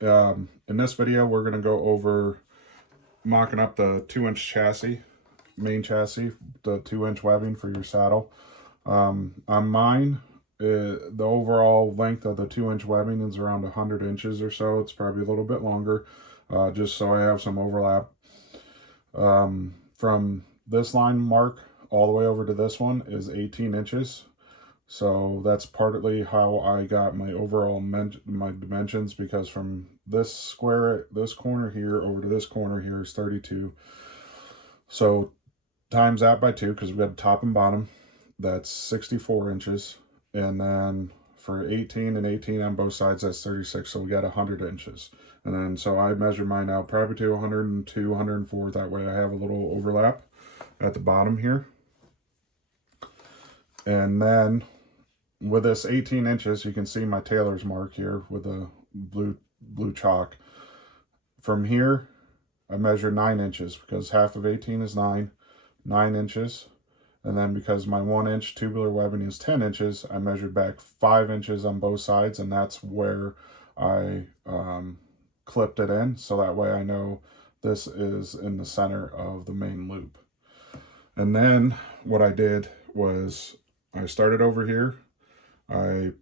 In this video, we're going to go over mocking up the 2-inch chassis, main chassis, the 2-inch webbing for your saddle. On mine, the overall length of the 2-inch webbing is around 100 inches or so. It's probably a little bit longer, just so I have some overlap. From this line mark all the way over to this one is 18 inches. So that's partly how I got my overall my dimensions, because from this corner here over to this corner here is 32. So times that by 2, because we've got top and bottom, that's 64 inches. And then for 18 and 18 on both sides, that's 36. So we got 100 inches. And then so I measure mine out probably to 102, 104. That way I have a little overlap at the bottom here. And then with this 18 inches, you can see my tailor's mark here with the blue chalk. From here, I measure 9 inches because half of 18 is 9 inches. And then because my 1-inch tubular webbing is 10 inches, I measured back 5 inches on both sides, and that's where I clipped it in. So that way I know this is in the center of the main loop. And then what I did was I started over here. I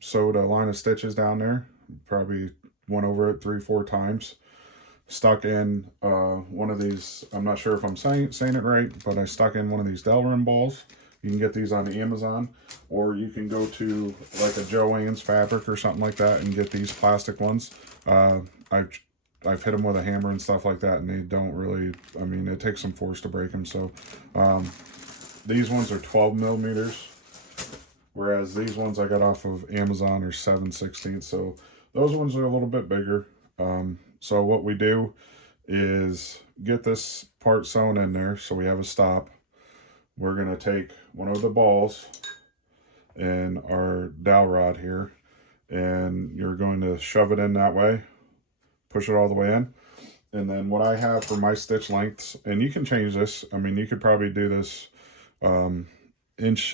sewed a line of stitches down there, probably went over it 3-4 times, stuck in one of these, I'm not sure if I'm saying it right, but I stuck in one of these Delrin balls. You can get these on Amazon, or you can go to like a Joann's Fabric or something like that and get these plastic ones. I've hit them with a hammer and stuff like that, and they don't really, I mean, it takes some force to break them. So these ones are 12 millimeters. Whereas these ones I got off of Amazon are 7/16. So those ones are a little bit bigger. So what we do is get this part sewn in there so we have a stop. We're going to take one of the balls and our dowel rod here, and you're going to shove it in that way, push it all the way in. And then what I have for my stitch lengths, and you can change this, I mean, you could probably do this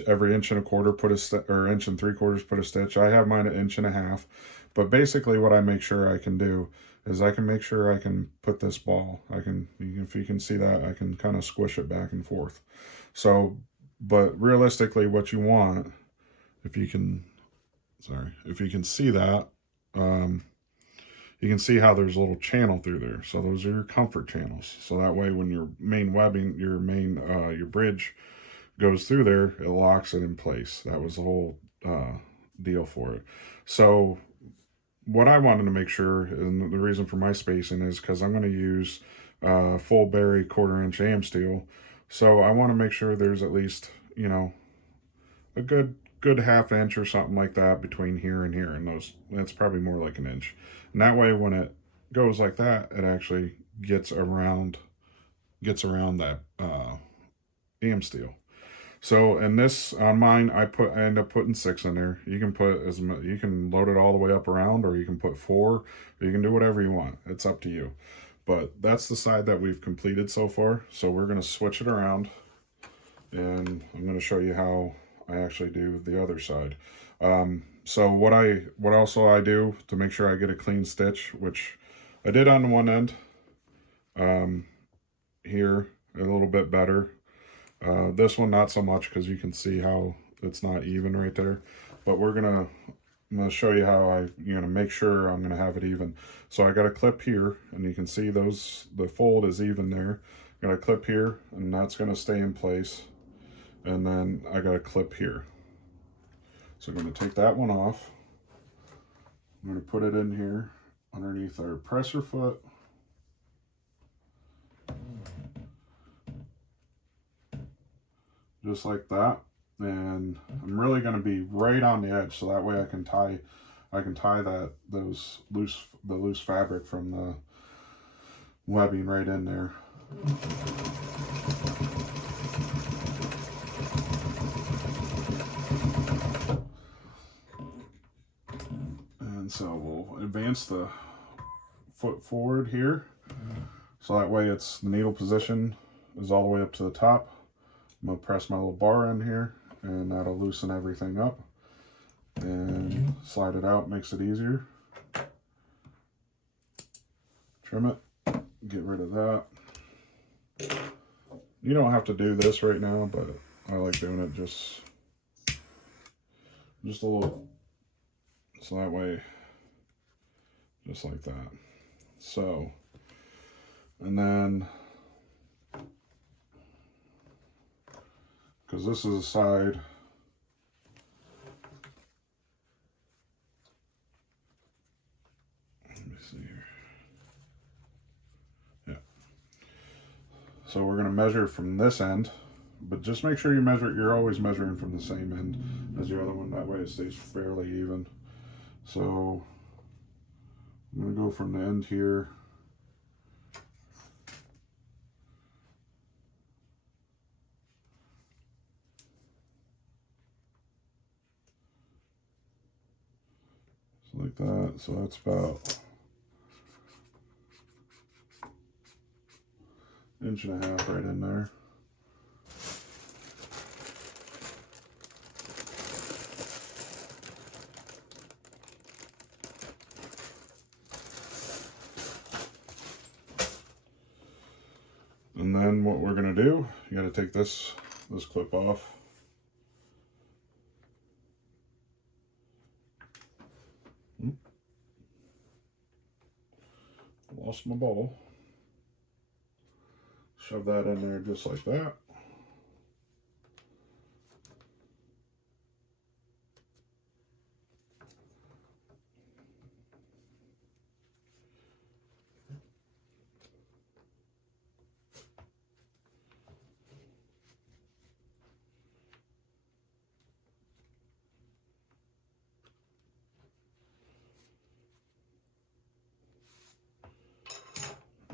every 1.25 put a stitch, or 1 3/4 put a stitch. I have mine at 1.5 inches, but basically what I make sure I can do is I can make sure I can put this ball, if you can see that, I can kind of squish it back and forth. So, but realistically what you want, if you can see that, you can see how there's a little channel through there. So those are your comfort channels. So that way when your main webbing, your bridge goes through there, it locks it in place. That was the whole deal for it. So what I wanted to make sure, and the reason for my spacing, is because I'm going to use full berry 1/4-inch AM steel. So I want to make sure there's at least, you know, a good 1/2 inch or something like that between here and here, and that's probably more like 1 inch. And that way when it goes like that, it actually gets around that AM steel. So in this, on mine, I end up putting 6 in there. You can put you can load it all the way up around, or you can put 4, or you can do whatever you want. It's up to you. But that's the side that we've completed so far. So we're going to switch it around, and I'm going to show you how I actually do the other side. So what also I do to make sure I get a clean stitch, which I did on one end here a little bit better. This one not so much, because you can see how it's not even right there. But I'm gonna show you how I make sure I'm gonna have it even. So I got a clip here, and you can see the fold is even there. I got a clip here, and that's gonna stay in place. And then I got a clip here. So I'm gonna take that one off. I'm gonna put it in here underneath our presser foot. Just like that. And I'm really going to be right on the edge, so that way I can tie the loose fabric from the webbing right in there. And so we'll advance the foot forward here, so that way the needle position is all the way up to the top. I'm going to press my little bar in here, and that'll loosen everything up and slide it out, makes it easier. trim it, get rid of that. You don't have to do this right now, but I like doing it just a little, so that way, just like that. So, and then, because this is a side, let me see here. Yeah. So we're going to measure from this end, but just make sure you're always measuring from the same end as your other one. That way it stays fairly even. So I'm going to go from the end here. So like that. So that's about 1.5 inches right in there. And then what we're going to do, you got to take this clip off. Lost my ball. Shove that in there just like that.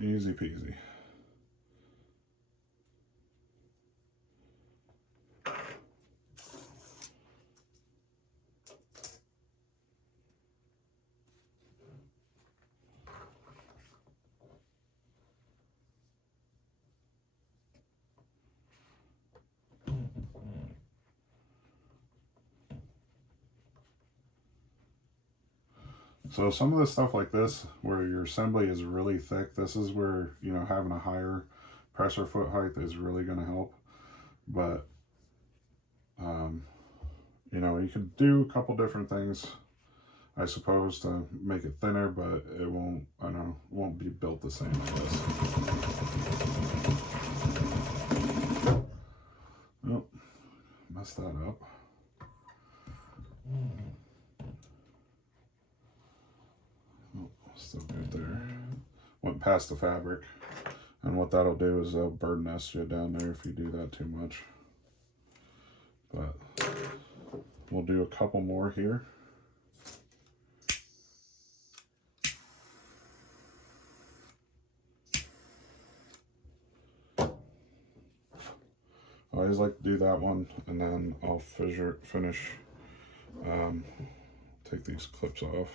Easy peasy. So some of the stuff like this, where your assembly is really thick, this is where, you know, having a higher presser foot height is really going to help. But, you know, you can do a couple different things, I suppose, to make it thinner, but it won't, I don't know, won't be built the same, I guess. Oh, messed that up. Still good there. Went past the fabric, and what that'll do is they'll bird nest you down there if you do that too much. But we'll do a couple more here. I always like to do that one, and then I'll finish. Take these clips off.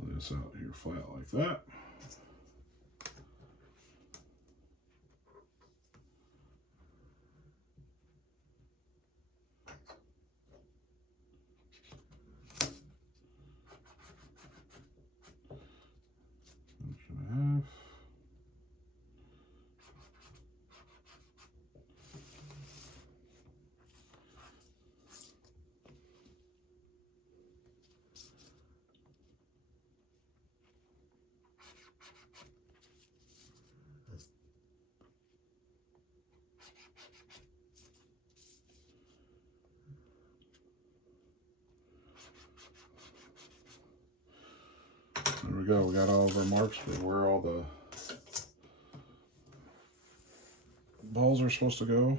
Lay this out here flat like that. There we go. We got all of our marks for where all the balls are supposed to go.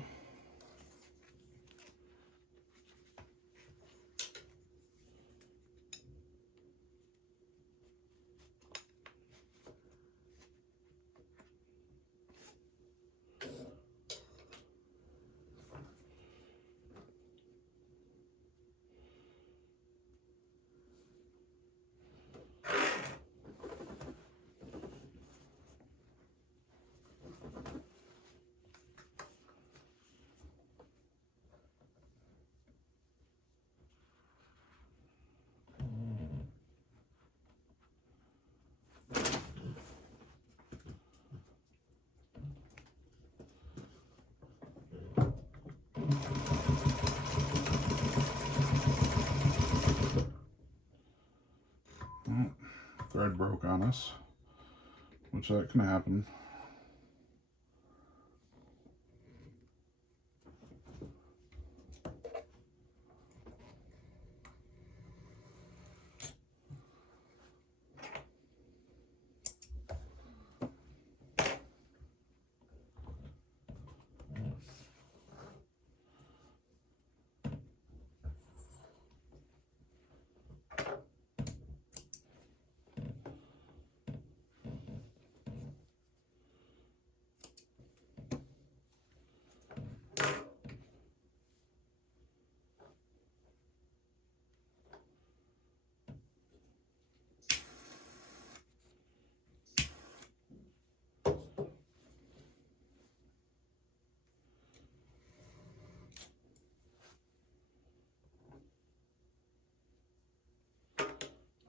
thread broke on us, which that can happen.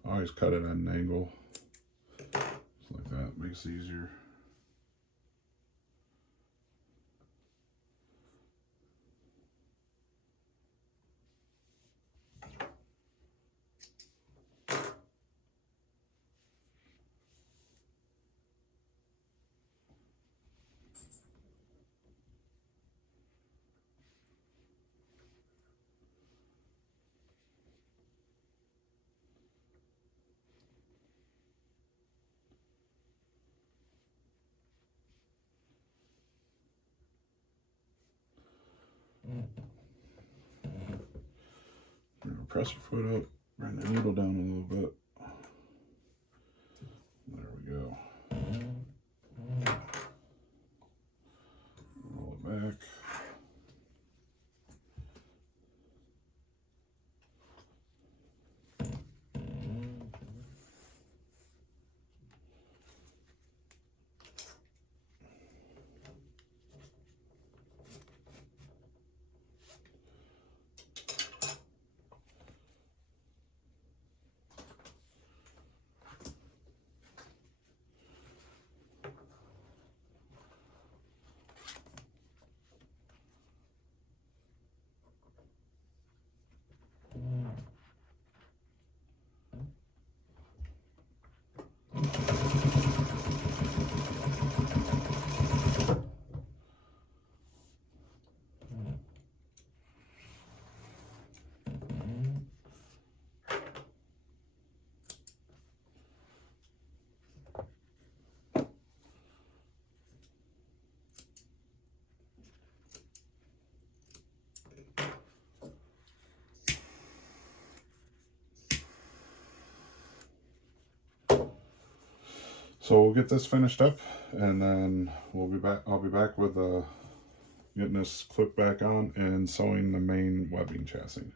Always cut it at an angle. Just like that, makes it easier. Press your foot up, bring the needle down a little bit. There we go. Roll it back. So we'll get this finished up, and then we'll be back. I'll be back with getting this clip back on and sewing the main webbing chassis.